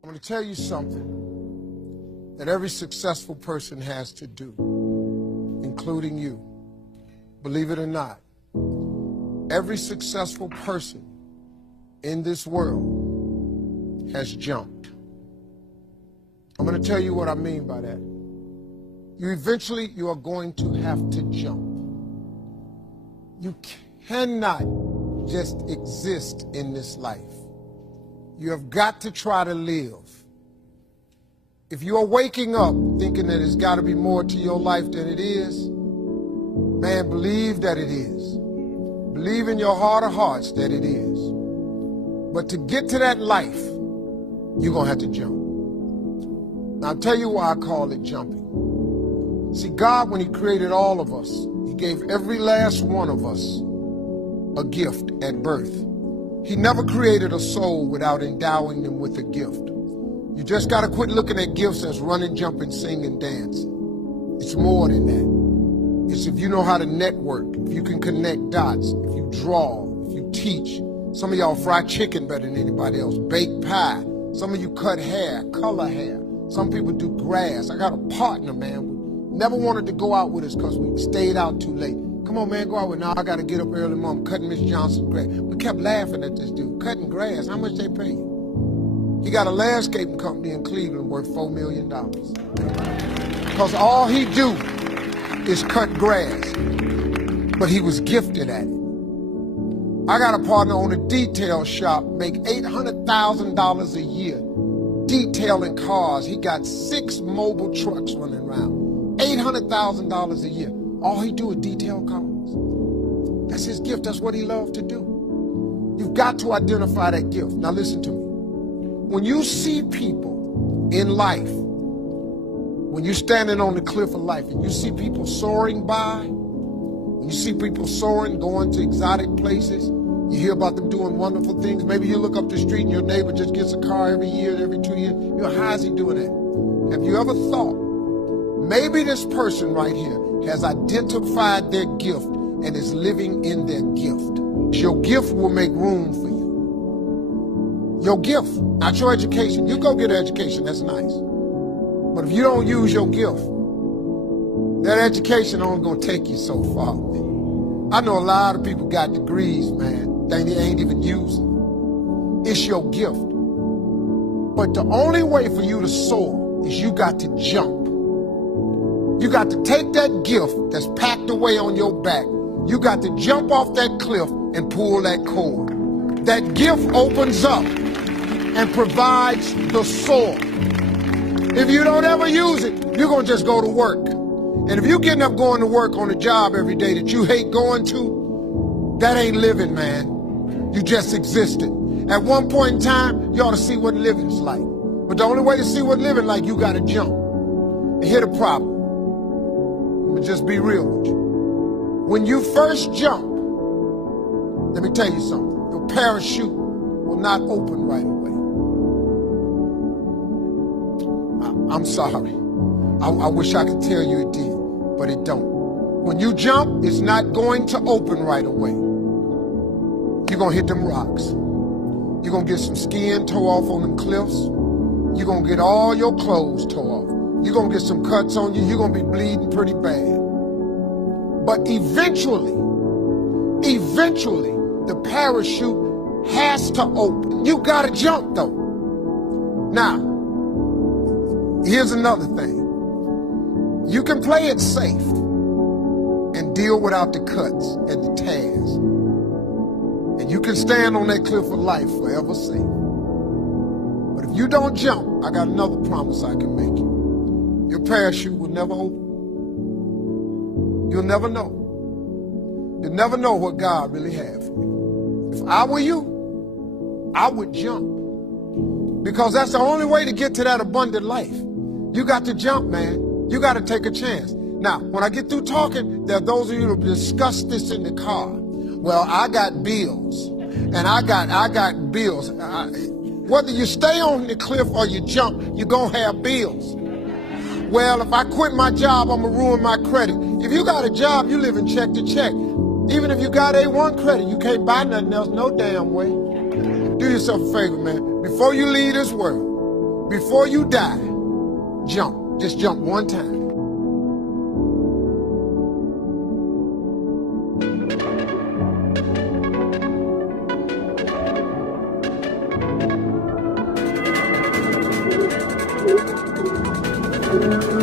I'm going to tell you something that every successful person has to do, including you. Believe it or not, every successful person in this world has jumped. I'm going to tell you what I mean by that. You are going to have to jump. You cannot just exist in this life. You have got to try to live. If you are waking up thinking that there's got to be more to your life than it is, man, believe that it is. Believe in your heart of hearts that it is. But to get to that life, you're going to have to jump. Now, I'll tell you why I call it jumping. See, God, when he created all of us, he gave every last one of us a gift at birth. He never created a soul without endowing them with a gift. You just got to quit looking at gifts as running, jumping, singing, dancing. It's more than that. It's if you know how to network, if you can connect dots, if you draw, if you teach. Some of y'all fry chicken better than anybody else, bake pie. Some of you cut hair, color hair. Some people do grass. I got a partner, man. Never wanted to go out with us because we stayed out too late. Come on, man, go out with me. Now I got to get up early, Mom, cutting Miss Johnson's grass. We kept laughing at this dude, cutting grass. How much they pay you? He got a landscaping company in Cleveland worth $4 million. Because all he do is cut grass. But he was gifted at it. I got a partner on a detail shop, make $800,000 a year detailing cars. He got 6 mobile trucks running around. $800,000 a year. All he do is detail cars. That's his gift. That's what he loved to do. You've got to identify that gift. Now listen to me. When you see people in life, when you're standing on the cliff of life and you see people soaring by, when you see people soaring, going to exotic places, you hear about them doing wonderful things. Maybe you look up the street and your neighbor just gets a car every year, every 2 years. You know, how is he doing that? Have you ever thought, maybe this person right here has identified their gift and is living in their gift? Your gift will make room for you. Your gift, not your education. You go get an education, that's nice. But if you don't use your gift, that education only gonna take you so far. I know a lot of people got degrees, man, they ain't even using. It's your gift. But the only way for you to soar is you got to jump. You got to take that gift that's packed away on your back. You got to jump off that cliff and pull that cord. That gift opens up and provides the soar. If you don't ever use it, you're going to just go to work. And if you're getting up going to work on a job every day that you hate going to, that ain't living, man. You just existed. At one point in time, you ought to see what living's like. But the only way to see what living like, you got to jump. And here's the problem. But just be real with you. When you first jump, let me tell you something. Your parachute will not open right away. I'm sorry. I wish I could tell you it did, but it don't. When you jump, it's not going to open right away. You're going to hit them rocks. You're going to get some skin tore off on them cliffs. You're going to get all your clothes tore off. You're going to get some cuts on you. You're going to be bleeding pretty bad. But eventually, the parachute has to open. You got to jump, though. Now, here's another thing. You can play it safe and deal without the cuts and the tears. And you can stand on that cliff of life forever safe. But if you don't jump, I got another promise I can make you. Your parachute will never open. You'll never know. You'll never know what God really has for you. If I were you, I would jump. Because that's the only way to get to that abundant life. You got to jump, man. You got to take a chance. Now, when I get through talking, there are those of you who discuss this in the car. Well, I got bills, and I got bills. Whether you stay on the cliff or you jump, you're going to have bills. Well, if I quit my job, I'm going to ruin my credit. If you got a job, you live in check to check. Even if you got A1 credit, you can't buy nothing else no damn way. Do yourself a favor, man. Before you leave this world, Before you die, jump. Just jump one time.